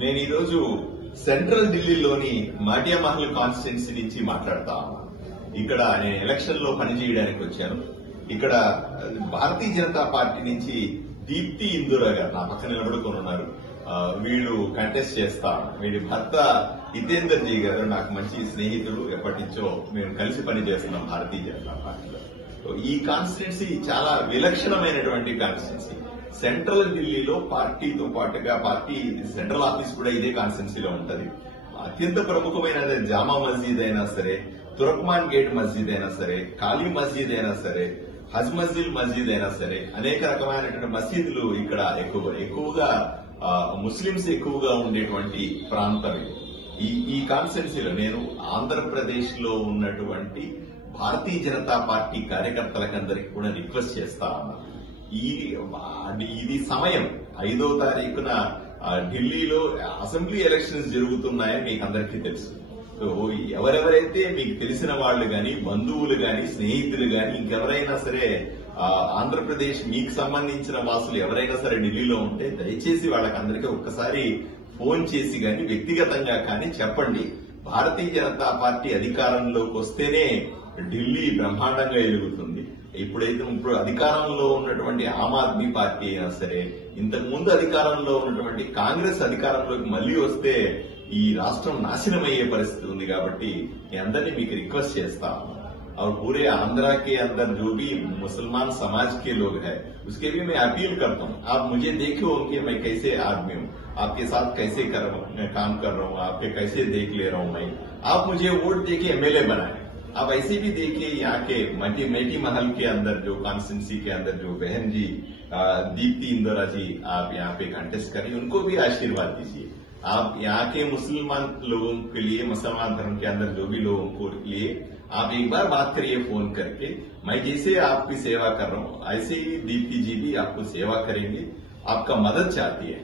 నేను ఈ రోజు సెంట్రల్ ఢిల్లీలోని మాటియా మహల్ కాన్స్టిట్యున్సీ నుంచి మాట్లాడతా ఉన్నాను. ఇక్కడ నేను ఎలక్షన్ లో పనిచేయడానికి వచ్చాను. ఇక్కడ భారతీయ జనతా పార్టీ నుంచి దీప్తి ఇందూరా గారు నా పక్కన నిలబడుకొని ఉన్నారు. వీళ్ళు కంటెస్ట్ చేస్తా. వీడి భర్త హితేందర్ జీ గారు నాకు మంచి స్నేహితుడు. ఎప్పటి నుంచో మేము కలిసి పనిచేస్తున్నాం భారతీయ జనతా పార్టీలో. ఈ కాన్స్టిట్యున్సీ చాలా విలక్షణమైనటువంటి కాన్స్టిట్యున్సీ. సెంట్రల్ ఢిల్లీలో పార్టీతో పాటుగా పార్టీ సెంట్రల్ ఆఫీస్ కూడా ఇదే కాన్స్టిట్యున్సీలో ఉంటది. అత్యంత ప్రముఖమైన జామా మస్జిద్ అయినా సరే, తురక్మాన్ గేట్ మస్జిద్ అయినా సరే, కాళీ మస్జిద్ అయినా సరే, హజ్ మస్జిద్ అయినా సరే, అనేక రకమైనటువంటి మసీదులు ఇక్కడ ఎక్కువగా ముస్లింస్ ఎక్కువగా ఉండేటువంటి ప్రాంతం ఇది. ఈ కాన్స్టిట్యున్సీలో నేను ఆంధ్రప్రదేశ్ లో ఉన్నటువంటి భారతీయ జనతా పార్టీ కార్యకర్తలకందరికీ కూడా రిక్వెస్ట్ చేస్తా ఉన్నాను. ఇది సమయం 5వ తారీఖున ఢిల్లీలో అసెంబ్లీ ఎలక్షన్స్ జరుగుతున్నాయని మీకు అందరికీ తెలుసు. సో ఎవరెవరైతే మీకు తెలిసిన వాళ్ళు గాని, బంధువులు గాని, స్నేహితులు గాని, ఇంకెవరైనా సరే ఆంధ్రప్రదేశ్ మీకు సంబంధించిన వాసులు ఎవరైనా సరే ఢిల్లీలో ఉంటే దయచేసి వాళ్ళకందరికీ ఒక్కసారి ఫోన్ చేసి గాని, వ్యక్తిగతంగా కానీ చెప్పండి. భారతీయ జనతా పార్టీ అధికారంలోకి వస్తేనే ఢిల్లీ బ్రహ్మాండంగా ఎదుగుతుంది. ఇప్పుడు అధికారంలో ఉన్నటువంటి ఆమ్ ఆద్మీ పార్టీ అయినా సరే, ఇంతకు ముందు అధికారంలో ఉన్నటువంటి కాంగ్రెస్ అధికారంలోకి మళ్లీ వస్తే ఈ రాష్ట్రం నాశనం అయ్యే పరిస్థితి ఉంది. కాబట్టి మీ అందరినీ మీకు రిక్వెస్ట్ చేస్తా और पूरे आंध्रा के अंदर जो भी मुसलमान समाज के लोग हैं उसके भी मैं अपील करता हूं, आप मुझे देखो कि मैं कैसे आदमी हूं, आपके साथ कैसे काम कर रहा हूं, आपके कैसे देख ले रहा हूं मैं। आप मुझे वोट देके एमएलए बनाए। आप ऐसे भी देखिए यहाँ के मेटी महल के अंदर जो कॉन्स्टिट्यूंसी के अंदर जो बहन जी दीप्ति इंदौरा जी आप यहाँ पे कंटेस्ट करिए, उनको भी आशीर्वाद दीजिए। आप यहाँ के मुसलमान लोगों के लिए, मुसलमान धर्म के अंदर जो भी लोगों को लिए आप एक बार बात करिए फोन करके। मैं जैसे आपकी सेवा कर रहा हूँ ऐसे ही दीप्ति जी भी आपको सेवा करेंगे, आपका मदद चाहती है।